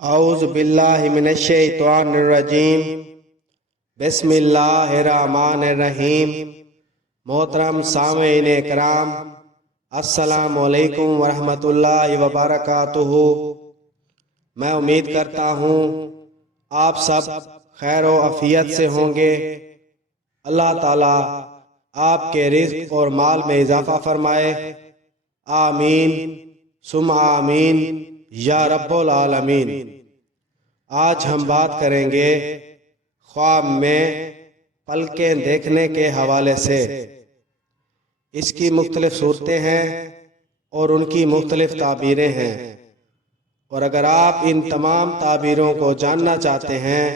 اعوذ باللہ من الشیطان الرجیم بسم اللہ الرحمن الرحیم۔ محترم سامعین کرام، السلام علیکم ورحمۃ اللہ وبرکاتہ۔ میں امید کرتا ہوں آپ سب خیر و عافیت سے ہوں گے۔ اللہ تعالیٰ آپ کے رزق اور مال میں اضافہ فرمائے، آمین ثم آمین یا رب العالمین۔ آج ہم بات کریں گے خواب میں پلکیں دیکھنے کے حوالے سے۔ اس کی مختلف صورتیں ہیں اور ان کی مختلف تعبیریں ہیں، اور اگر آپ ان تمام تعبیروں کو جاننا چاہتے ہیں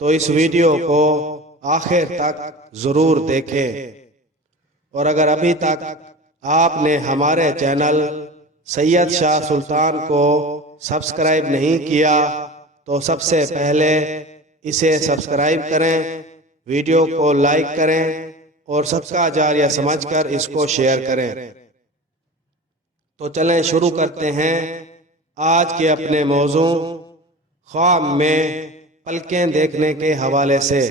تو اس ویڈیو کو آخر تک ضرور دیکھیں۔ اور اگر ابھی تک آپ نے ہمارے چینل سید شاہ سلطان کو سبسکرائب نہیں کیا تو سب سے پہلے اسے سبسکرائب کریں، ویڈیو کو لائک کریں اور صدقہ جاریہ سمجھ کر اس کو شیئر کریں۔ تو چلیں شروع کرتے ہیں آج کے اپنے موضوع خواب میں پلکیں دیکھنے کے حوالے سے۔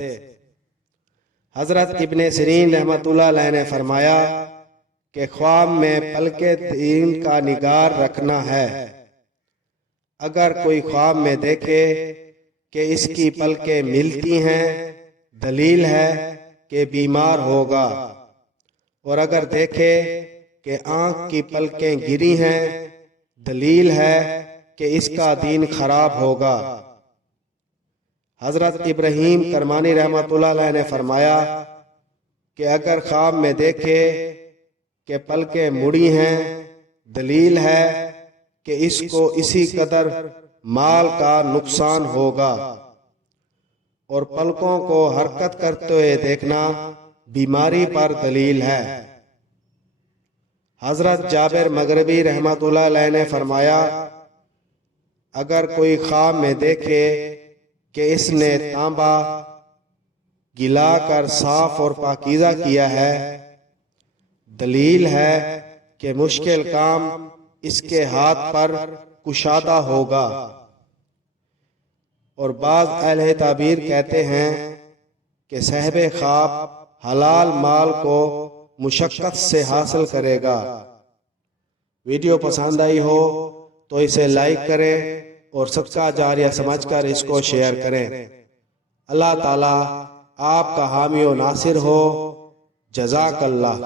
حضرت ابن سیرین رحمۃ اللہ علیہ نے فرمایا کہ خواب میں پلکیں دین کا نگار رکھنا ہے۔ اگر کوئی خواب میں دیکھے کہ اس کی پلکیں ملتی ہیں، دلیل ہے کہ بیمار ہوگا، اور اگر دیکھے کہ آنکھ کی پلکیں گری ہیں، دلیل ہے کہ اس کا دین خراب ہوگا۔ حضرت ابراہیم کرمانی رحمۃ اللہ علیہ نے فرمایا کہ اگر خواب میں دیکھے کہ پلکیں مڑی ہیں، دلیل ہے کہ اس کو اسی قدر مال کا نقصان ہوگا، اور پلکوں کو حرکت کرتے ہوئے دیکھنا بیماری پر دلیل ہے۔ حضرت جابر مغربی رحمۃ اللہ علیہ نے فرمایا اگر کوئی خواب میں دیکھے کہ اس نے تانبا گلا کر صاف اور پاکیزہ کیا ہے، دلیل ہے کہ مشکل کام اس کے ہاتھ پر کشادہ ہوگا۔ اور بعض اہل تعبیر کہتے ہیں کہ صاحب خواب حلال مال کو مشقت سے حاصل کرے گا۔ ویڈیو پسند آئی ہو تو اسے لائک کریں اور صدقہ جاریہ سمجھ کر اس کو شیئر کریں۔ اللہ تعالیٰ آپ کا حامی و ناصر ہو۔ جزاک اللہ۔